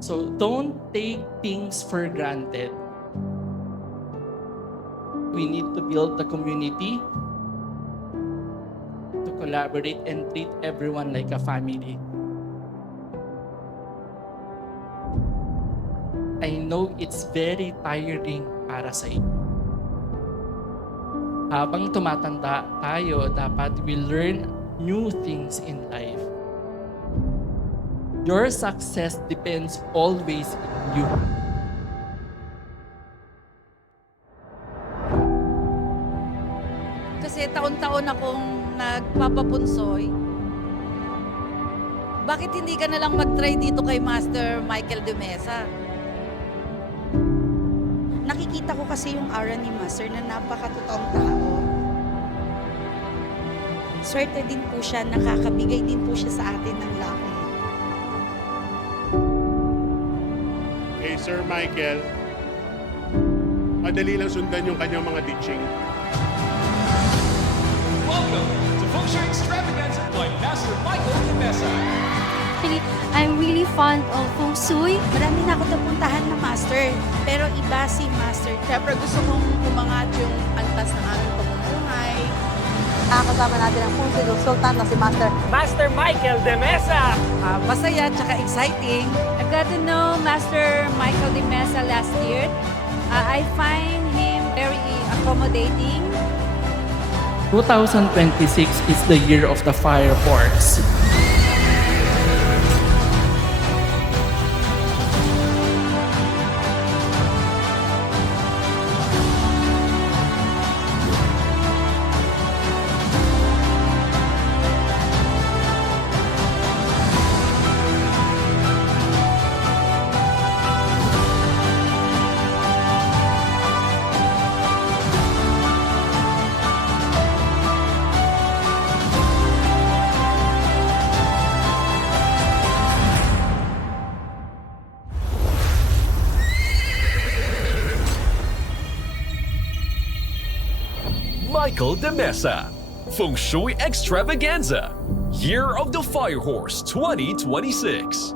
So don't take things for granted. We need to build the community, to collaborate and treat everyone like a family. I know it's very tiring para sa inyo. Habang tumatanda tayo, dapat we learn new things in life. Your success depends always in you. Kasi taon-taon akong nagpapapunsoy. Bakit hindi ka na lang mag-try dito kay Master Michael de Mesa? Nakikita ko kasi yung aura ni Master na napakatotoong tao. Swerte din po siya, nakakabigay din po siya sa atin ng laki. Kay Sir Michael, madali lang sundan yung kanyang mga teaching. Welcome to Feng Shui Extravaganza by Master Michael de Mesa. Actually, I'm really fond of Feng Shui. Marami na ako napuntahan na Master, pero iba si Master. Siyempre gusto kong umangat yung antas ng aming pamumuhay. Kasama natin ang Feng Shui Consultant na si Master Michael de Mesa. Masaya tsaka exciting. I got to know Master Michael de Mesa last year. I find him very accommodating. 2026 is the year of the fire horse. Michael de Mesa, Feng Shui Extravaganza, Year of the Fire Horse 2026.